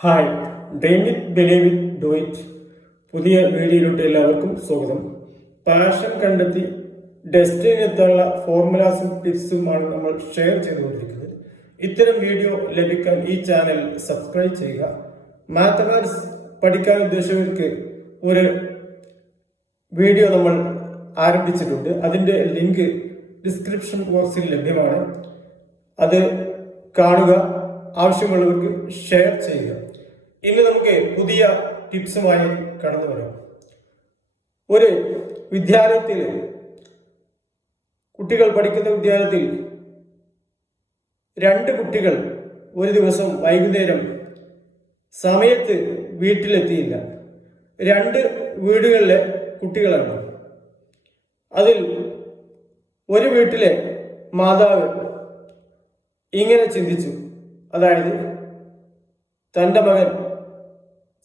Hi, dream it believe it do it പുതിയ വീഡിയോയിലോട്ട് എല്ലാവർക്കും സ്വാഗതം. പാഷൻ കണ്ടെത്തി ഡെസ്റ്റിനെത്താനുള്ള ഫോർമുലാസും ടിപ്സുമാണ് നമ്മൾ ഷെയർ ചെയ്തുകൊണ്ടിരിക്കുന്നത്. ഇത്തരം വീഡിയോ ലഭിക്കാൻ ഈ ചാനൽ സബ്സ്ക്രൈബ് ചെയ്യുക. മാത്തമാറ്റിക്സ് പഠിക്കാൻ ഉദ്ദേശിച്ചവർക്ക് ഒരു വീഡിയോ നമ്മൾ ആരംഭിച്ചിട്ടുണ്ട്. അതിന്റെ ലിങ്ക് ഡിസ്ക്രിപ്ഷൻ ബോക്സിൽ ലഭ്യമാണ്. അത് കാണുക, ആവശ്യമുള്ളവർക്ക് ഷെയർ ചെയ്യുക. ഇന്ന് നമുക്ക് പുതിയ ടിപ്സുമായി കടന്നു വരാം. ഒരു വിദ്യാലയത്തിൽ, കുട്ടികൾ പഠിക്കുന്ന വിദ്യാലയത്തിൽ രണ്ട് കുട്ടികൾ ഒരു ദിവസം വൈകുന്നേരം സമയത്ത് വീട്ടിലെത്തിയില്ല. രണ്ട് വീടുകളിലെ കുട്ടികളാണ്. അതിൽ ഒരു വീട്ടിലെ മാതാവ് ഇങ്ങനെ ചിന്തിച്ചു, അതായത് തൻ്റെ മകൻ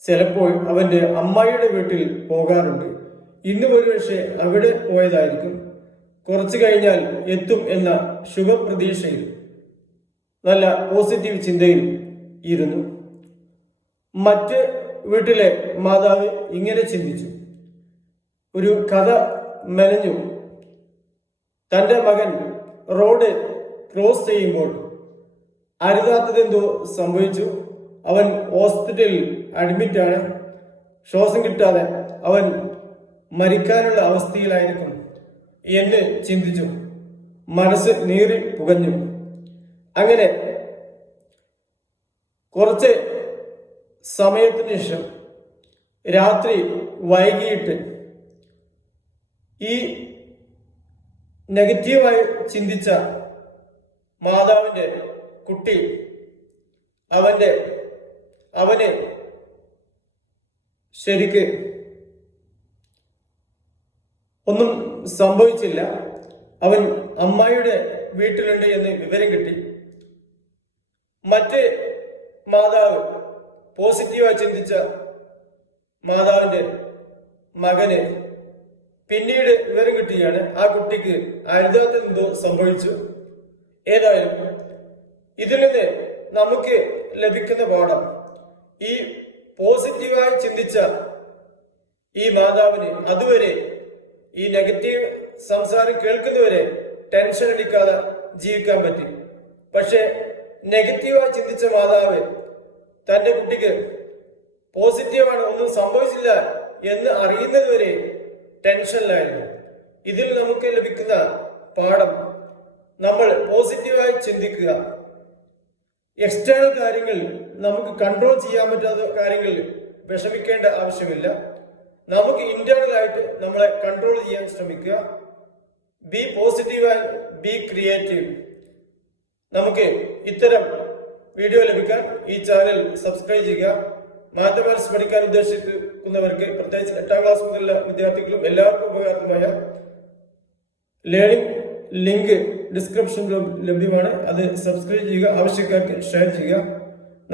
ചിലപ്പോൾ അവൻ്റെ അമ്മായിയുടെ വീട്ടിൽ പോകാറുണ്ട്. ഇന്ന് ഒരുപക്ഷെ അവിടെ പോയതായിരിക്കും. കുറച്ചു കഴിഞ്ഞാൽ എത്തും എന്ന ശുഭപ്രതീക്ഷയിൽ, നല്ല പോസിറ്റീവ് ചിന്തയിൽ ഇരുന്നു. മറ്റ് വീട്ടിലെ മാതാവ് ഇങ്ങനെ ചിന്തിച്ചു, ഒരു കഥ മെനഞ്ഞു. തൻ്റെ മകൻ റോഡ് ക്രോസ് ചെയ്യുമ്പോൾ അരുതാത്തതെന്തോ സംഭവിച്ചു. അവൻ ഹോസ്പിറ്റലിൽ അഡ്മിറ്റാണ്. ശ്വാസം കിട്ടാതെ അവൻ മരിക്കാനുള്ള അവസ്ഥയിലായിരിക്കും എന്ന് ചിന്തിച്ചു. മനസ്സ് നീറി പുകഞ്ഞു. അങ്ങനെ കുറച്ച് സമയത്തിന് ശേഷം രാത്രി വൈകിട്ട് ഈ നെഗറ്റീവായി ചിന്തിച്ച മാതാവിന്റെ കുട്ടി അവന് ശരിക്ക് ഒന്നും സംഭവിച്ചില്ല. അവൻ അമ്മായിയുടെ വീട്ടിലുണ്ട് എന്ന് വിവരം കിട്ടി. മറ്റ് മാതാവ്, പോസിറ്റീവായി ചിന്തിച്ച മാതാവിന്റെ മകന് പിന്നീട് വിവരം കിട്ടുകയാണ്, ആ കുട്ടിക്ക് അരുതാത്തതെന്തോ സംഭവിച്ചു. ഏതായാലും ഇതിൽ നിന്ന് നമുക്ക് ലഭിക്കുന്ന പാഠം, ഈ പോസിറ്റീവായി ചിന്തിച്ച ഈ മാതാവിന് അതുവരെ, ഈ നെഗറ്റീവ് സംസാരം കേൾക്കുന്നവരെ ടെൻഷൻ അടിക്കാതെ ജീവിക്കാൻ പറ്റി. പക്ഷെ നെഗറ്റീവായി ചിന്തിച്ച മാതാവ് തന്റെ കുട്ടിക്ക് പോസിറ്റീവാണ്, ഒന്നും സംഭവിച്ചില്ല എന്ന് അറിയുന്നതുവരെ ടെൻഷനിലായിരുന്നു. ഇതിൽ നമുക്ക് ലഭിക്കുന്ന പാഠം, നമ്മൾ പോസിറ്റീവായി ചിന്തിക്കുക. എക്സ്റ്റേണൽ കാര്യങ്ങൾ, നമുക്ക് കൺട്രോൾ ചെയ്യാൻ പറ്റാത്ത കാര്യങ്ങളിൽ വിഷമിക്കേണ്ട ആവശ്യമില്ല. നമുക്ക് ഇന്റേണൽ ആയിട്ട് നമ്മളെ കൺട്രോൾ ചെയ്യാൻ ശ്രമിക്കുക. B positive and B creative. നമുക്ക് ഇത്തരം വീഡിയോ ലഭിക്കാൻ ഈ ചാനൽ സബ്സ്ക്രൈബ് ചെയ്യുക. മാത്തമാറ്റിക്സ് പഠിക്കാൻ ഉദ്ദേശിക്കുന്നവർക്ക്, പ്രത്യേകിച്ച് 8ാം ക്ലാസ് മുതലുള്ള വിദ്യാർത്ഥികളും എല്ലാവർക്കും ഉപകാരമായ ലേണിംഗ് ലിങ്ക് ഡിസ്ക്രിപ്ഷനിൽ ലഭ്യമാണ്. അത് സബ്സ്ക്രൈബ് ചെയ്യുക, ആവശ്യക്കാർക്ക് ഷെയർ ചെയ്യുക.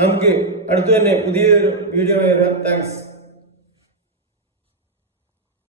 നമുക്ക് അടുത്തു തന്നെ പുതിയൊരു വീഡിയോ വരാം. താങ്ക്സ്.